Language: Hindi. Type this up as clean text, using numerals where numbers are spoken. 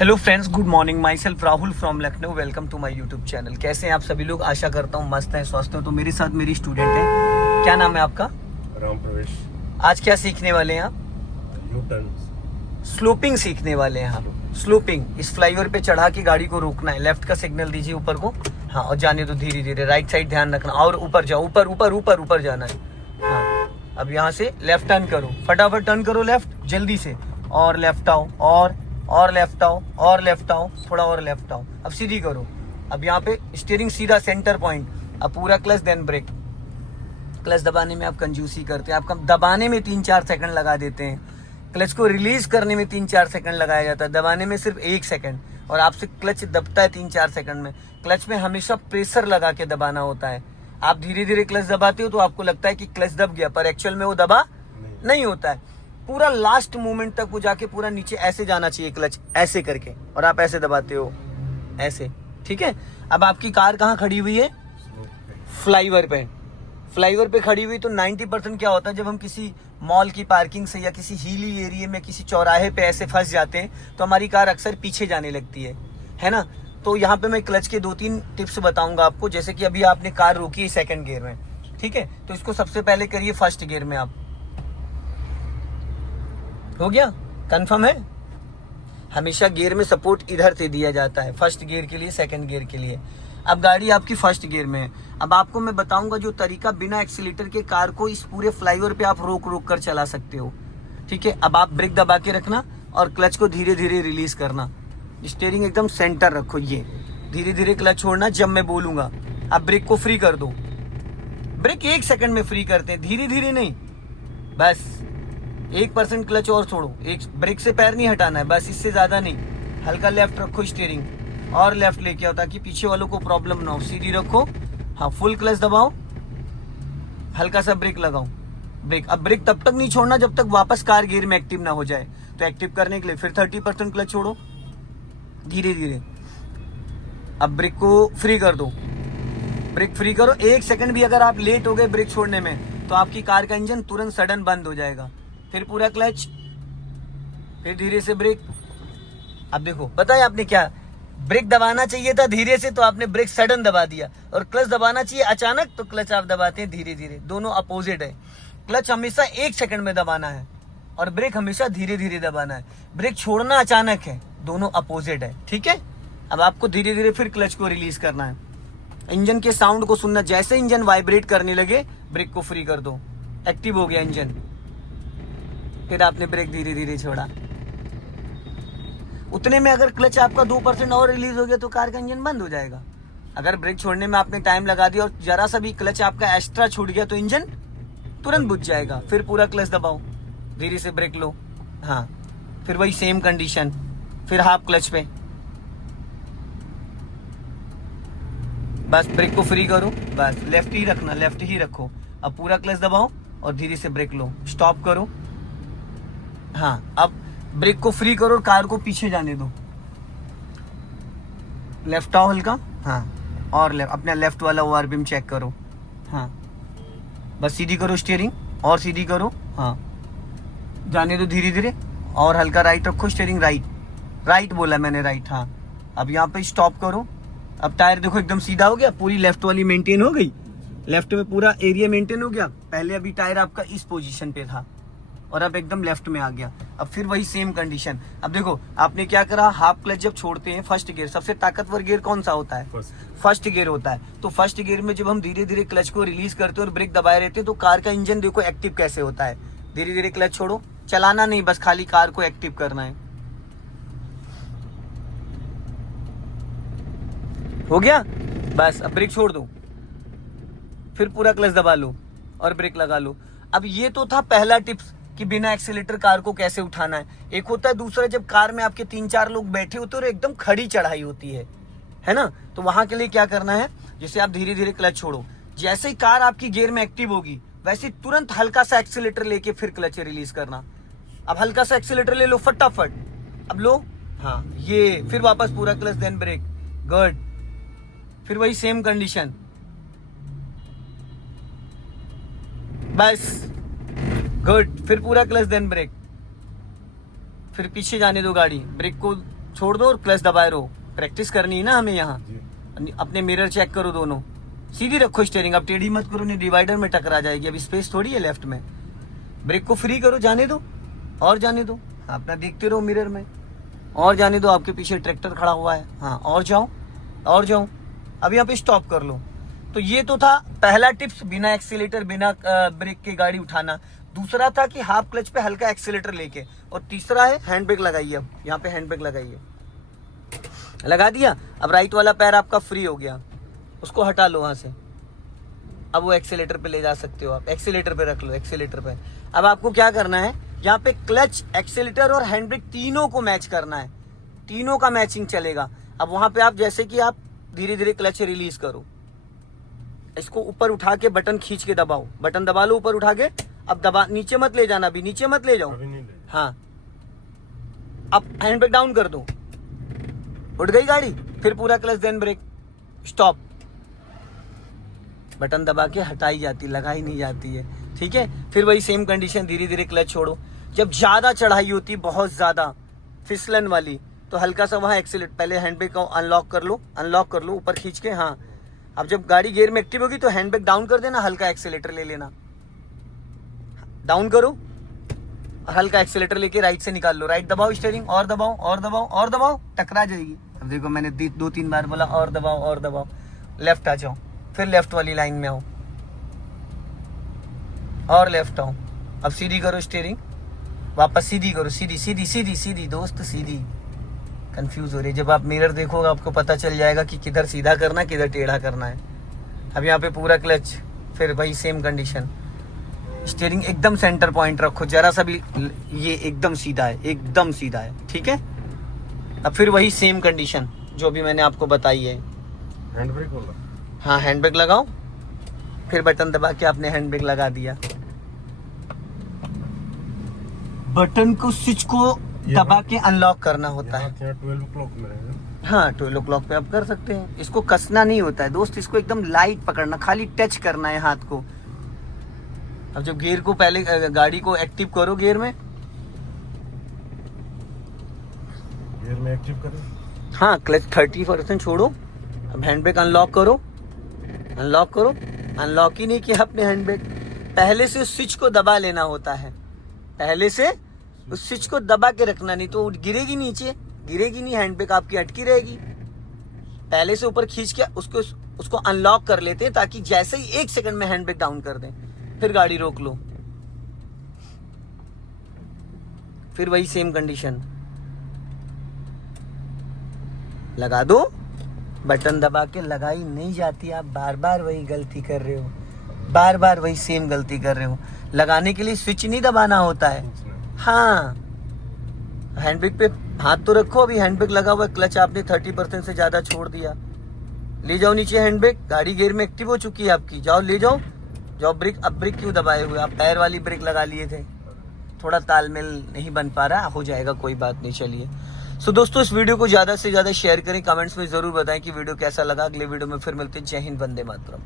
Hello friends, good morning. Myself Rahul from Lucknow. Welcome to my YouTube channel. कैसे हैं आप सभी लोग? आशा करता हूँ मस्त हैं, स्वस्थ हैं। तो मेरे साथ मेरी स्टूडेंट है। क्या नाम है आपका? राम प्रवेश। आज क्या सीखने वाले हैं आप? U turn. स्लोपिंग सीखने वाले हैं आप। स्लोपिंग, इस फ्लाईओवर पे चढ़ा के गाड़ी को रोकना है। लेफ्ट का सिग्नल दीजिए ऊपर को। हाँ, और जाने दो धीरे धीरे। राइट साइड ध्यान रखना और ऊपर जाओ। ऊपर ऊपर ऊपर ऊपर जाना है। हाँ, अब यहाँ से लेफ्ट टर्न करो। फटाफट टर्न करो लेफ्ट, जल्दी से। और लेफ्ट आओ, और लेफ्ट आओ, और लेफ्ट आओ, थोड़ा और लेफ्ट आओ। अब सीधी करो। अब यहाँ पे स्टीयरिंग सीधा सेंटर पॉइंट। अब पूरा क्लच देन ब्रेक। क्लच दबाने में आप कंजूसी करते हैं। आपका दबाने में 3-4 सेकंड लगा देते हैं। क्लच को रिलीज करने में 3-4 सेकंड लगाया जाता है, दबाने में सिर्फ 1 सेकंड। और आपसे क्लच दबता है 3-4 सेकंड में। क्लच में हमेशा प्रेशर लगा के दबाना होता है। आप धीरे धीरे क्लच दबाते हो तो आपको लगता है कि क्लच दब गया, पर एक्चुअल में वो दबा नहीं होता है। पूरा लास्ट मोमेंट तक वो जाके पूरा नीचे ऐसे जाना चाहिए, क्लच ऐसे करके, और आप ऐसे दबाते हो ऐसे। ठीक है। अब आपकी कार कहाँ खड़ी हुई है? फ्लाईओवर पे। फ्लाईओवर पे खड़ी हुई तो 90% क्या होता है, जब हम किसी मॉल की पार्किंग से या किसी हिली एरिया में किसी चौराहे पे ऐसे फंस जाते हैं तो हमारी कार अक्सर पीछे जाने लगती है ना। तो यहाँ पे मैं क्लच के 2-3 टिप्स बताऊंगा आपको। जैसे कि अभी आपने कार रोकी है सेकंड गियर में, ठीक है, तो इसको सबसे पहले करिए फर्स्ट गियर में। आप हो गया? कंफर्म है? हमेशा गियर में सपोर्ट इधर से दिया जाता है, फर्स्ट गियर के लिए, सेकंड गियर के लिए। अब गाड़ी आपकी फर्स्ट गियर में है। अब आपको मैं बताऊंगा जो तरीका बिना एक्सीलेटर के कार को इस पूरे फ्लाईओवर पे आप रोक रोक कर चला सकते हो। ठीक है। अब आप ब्रेक दबा के रखना और क्लच को धीरे धीरे रिलीज करना। स्टीयरिंग एकदम सेंटर रखो। ये धीरे धीरे क्लच छोड़ना जब मैं बोलूंगा। अब ब्रेक को फ्री कर दो। ब्रेक 1 सेकंड में फ्री करते हैं, धीरे धीरे नहीं। बस 1% क्लच और छोड़ो। एक ब्रेक से पैर नहीं हटाना है, बस इससे ज्यादा नहीं। हल्का लेफ्ट रखो स्टीयरिंग, और लेफ्ट लेके आओ ताकि पीछे वालों को प्रॉब्लम ना हो। सीधी रखो। हाँ, फुल क्लच दबाओ, हल्का सा ब्रेक लगाओ। ब्रेक, अब ब्रेक तब तक नहीं छोड़ना जब तक वापस कार गियर में एक्टिव ना हो जाए। तो एक्टिव करने के लिए फिर 30% क्लच छोड़ो धीरे धीरे। अब ब्रेक को फ्री कर दो। ब्रेक फ्री करो। 1 सेकंड भी अगर आप लेट हो गए ब्रेक छोड़ने में तो आपकी कार का इंजन तुरंत सडन बंद हो जाएगा। फिर पूरा क्लच, फिर धीरे से ब्रेक। अब देखो, पता है आपने क्या, ब्रेक दबाना चाहिए था धीरे से तो आपने ब्रेक सडन दबा दिया, और क्लच दबाना चाहिए अचानक तो क्लच आप दबाते हैं धीरे धीरे। दोनों अपोजिट है। क्लच हमेशा 1 सेकंड में दबाना है और ब्रेक हमेशा धीरे धीरे दबाना है। ब्रेक छोड़ना अचानक है, दोनों अपोजिट है। ठीक है। अब आपको धीरे धीरे फिर क्लच को रिलीज करना है। इंजन के साउंड को सुनना। जैसे इंजन वाइब्रेट करने लगे ब्रेक को फ्री कर दो। एक्टिव हो गया इंजन। फिर आपने ब्रेक धीरे धीरे छोड़ा। उतने में अगर क्लच आपका 2% और रिलीज हो गया तो कार का इंजन बंद हो जाएगा। अगर ब्रेक छोड़ने में आपने टाइम लगा दिया और जरा सा भी क्लच आपका एक्स्ट्रा छूट गया तो इंजन तुरंत बुझ जाएगा। फिर पूरा क्लच दबाओ, धीरे से ब्रेक लो। हाँ, फिर वही सेम कंडीशन, फिर हाफ क्लच पे। बस ब्रेक को फ्री करो, बस लेफ्ट ही रखना, लेफ्ट ही रखो। अब पूरा क्लच दबाओ और धीरे से ब्रेक लो, स्टॉप करो। हाँ, अब ब्रेक को फ्री करो और कार को पीछे जाने दो। लेफ्ट आओ हल्का। हाँ, और अपना लेफ्ट वाला ओआरपीएम चेक करो। हाँ, बस सीधी करो स्टीयरिंग और सीधी करो। हाँ, जाने दो धीरे धीरे और हल्का राइट रखो स्टीयरिंग। राइट बोला मैंने, राइट। हाँ, अब यहाँ पे स्टॉप करो। अब टायर देखो एकदम सीधा हो गया, पूरी लेफ्ट वाली मेंटेन हो गई। लेफ्ट में पूरा एरिया मेंटेन हो गया। पहले अभी टायर आपका इस पोजीशन पे था और अब एकदम लेफ्ट में आ गया। अब फिर वही सेम कंडीशन। अब देखो आपने क्या करा, हाफ क्लच जब छोड़ते हैं फर्स्ट गियर, सबसे ताकतवर गियर कौन सा होता है? फर्स्ट गियर होता है। तो फर्स्ट गियर में जब हम धीरे धीरे क्लच को रिलीज करते हैं और ब्रेक दबाए रहते हैं तो कार का इंजन देखो एक्टिव कैसे होता है। धीरे धीरे क्लच छोड़ो, चलाना नहीं, बस खाली कार को एक्टिव करना है। हो गया? बस अब ब्रेक छोड़ दो, फिर पूरा क्लच दबा लो और ब्रेक लगा लो। अब ये तो था पहला टिप्स कि बिना एक्सीलेटर कार को कैसे उठाना है। एक होता है दूसरा, जब कार में आपके 3-4 लोग बैठे होते हैं और एकदम खड़ी चढ़ाई होती है ना, तो वहां के लिए क्या करना है, जैसे आप धीरे धीरे क्लच छोड़ो, जैसे ही कार आपकी गियर में एक्टिव होगी वैसे तुरंत हल्का सा एक्सीलेटर लेके फिर क्लच रिलीज करना। अब हल्का सा एक्सीलेटर ले लो फटाफट। अब लो। हाँ, ये फिर वापस पूरा क्लच देन ब्रेक। गुड। फिर वही सेम कंडीशन, बस गुड। फिर पूरा क्लच देन ब्रेक। फिर पीछे जाने दो गाड़ी, ब्रेक को छोड़ दो और क्लच दबाए रहो। प्रैक्टिस करनी है ना हमें यहाँ। जी अपने मिरर चेक करो दोनों, सीधी रखो स्टीयरिंग, अब टेढ़ी मत करो, नहीं डिवाइडर में टकरा जाएगी। अभी स्पेस थोड़ी है लेफ्ट में। ब्रेक को फ्री करो, जाने दो और जाने दो, अपना देखते रहो मिरर में, और जाने दो। आपके पीछे ट्रैक्टर खड़ा हुआ है, हाँ और जाओ और जाओ। अब यहाँ पे स्टॉप कर लो। तो ये तो था पहला टिप्स, बिना एक्सीलेटर बिना ब्रेक के गाड़ी उठाना। दूसरा था कि हाफ क्लच पे हल्का एक्सीलेटर लेके, और तीसरा है हैंड ब्रेक लगाइए। अब यहाँ पे हैंड ब्रेक लगाइए, लगा दिया। अब राइट वाला पैर आपका फ्री हो गया, उसको हटा लो वहां से। अब वो एक्सीलेटर पे ले जा सकते हो आप, एक्सीलेटर पे रख लो, एक्सीलेटर पे। अब आपको क्या करना है, यहाँ पे क्लच, एक्सीलेटर और हैंड ब्रेक तीनों को मैच करना है, तीनों का मैचिंग चलेगा। अब वहां पे आप जैसे कि आप धीरे धीरे क्लच रिलीज करो, इसको ऊपर उठा के बटन खींच के दबाओ, बटन दबा लो ऊपर उठा के। अब दबा, नीचे मत ले जाना, अभी नीचे मत ले जाओ, अभी नहीं ले। हाँ। अब हैंड ब्रेक डाउन कर दो, उठ गई गाड़ी, फिर पूरा clutch then brake, stop. Button दबा के हटाई जाती, लगाई नहीं जाती है, ठीक है। फिर वही सेम कंडीशन, धीरे धीरे क्लच छोड़ो। जब ज्यादा चढ़ाई होती, बहुत ज्यादा फिसलन वाली, तो हल्का सा वहां एक्सीलेट, पहले हैंड ब्रेक को अनलॉक कर लो ऊपर खींच के, हाँ। अब जब गाड़ी गियर में एक्टिव होगी तो हैंड ब्रेक डाउन कर देना, हल्का एक्सीलेटर ले लेना, डाउन करो और हल्का एक्सीलेटर लेके राइट से निकाल लो, राइट दबाओ स्टीयरिंग, और दबाओ और दबाओ और दबाओ, टकरा जाएगी। अब देखो मैंने 2-3 बार बोला और दबाओ और दबाओ। लेफ्ट आ जाओ, फिर लेफ्ट वाली लाइन में आओ और लेफ्ट आओ। अब सीधी करो स्टीयरिंग, वापस सीधी करो, सीधी सीधी सीधी सीधी दोस्त, सीधी। कंफ्यूज हो रही है, जब आप मिरर देखोगे आपको पता चल जाएगा कि किधर सीधा करना है, किधर टेढ़ा करना है। अब यहाँ पे पूरा क्लच, फिर वही सेम कंडीशन, स्टीयरिंग एकदम सेंटर पॉइंट रखो, जरा सा भी, ये एकदम सीधा है, एकदम सीधा है, ठीक है। अब फिर वही सेम कंडीशन जो भी मैंने आपको बताई है। हैंड ब्रेक होगा। हाँ हैंड ब्रेक लगाओ, फिर बटन दबा के आपने हैंड ब्रेक लगा दिया। बटन को, स्विच को दबा के अनलॉक करना होता है। 12 o'clock में रहेगा। हाँ 12 o'clock पे आप कर सकते हैं। इसको कसना नहीं होता है दोस्त, इसको एकदम लाइट पकड़ना, खाली टच करना है हाथ को। अब जब गियर को पहले गाड़ी को एक्टिव करो, गियर में एक्टिव करें। हाँ क्लच 30% छोड़ो। अब हैंड ब्रेक अनलॉक करो, अनलॉक करो। अनलॉक ही नहीं किया आपने हैंड ब्रेक, पहले से स्विच को दबा लेना होता है, पहले से उस स्विच को दबा के रखना, नहीं तो गिरेगी नीचे, गिरेगी नहीं, हैंड ब्रेक आपकी अटकी रहेगी। पहले से ऊपर खींच के उसको अनलॉक कर लेते हैं, ताकि जैसे ही 1 सेकंड में हैंड ब्रेक डाउन कर दें, फिर गाड़ी रोक लो। फिर वही सेम कंडीशन, लगा दो, बटन दबा के लगाई नहीं जाती, आप बार बार वही गलती कर रहे हो, बार बार वही सेम गलती कर रहे हो। लगाने के लिए स्विच नहीं दबाना होता है, हाँ। हैंड ब्रेक पे हाथ तो रखो, अभी हैंड ब्रेक लगा हुआ है, क्लच आपने 30% से ज्यादा छोड़ दिया, ले जाओ नीचे हैंड ब्रेक, गाड़ी गियर में एक्टिव हो चुकी है आपकी, जाओ ले जाओ, जाओ ब्रेक। अब ब्रेक क्यों दबाए हुए, आप पैर वाली ब्रेक लगा लिए थे, थोड़ा तालमेल नहीं बन पा रहा, हो जाएगा, कोई बात नहीं। चलिए सो दोस्तों, इस वीडियो को ज्यादा से ज्यादा शेयर करें, कमेंट्स में जरूर बताएं कि वीडियो कैसा लगा। अगले वीडियो में फिर मिलते हैं। जय हिंद, वंदे मातरम।